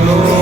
Lord.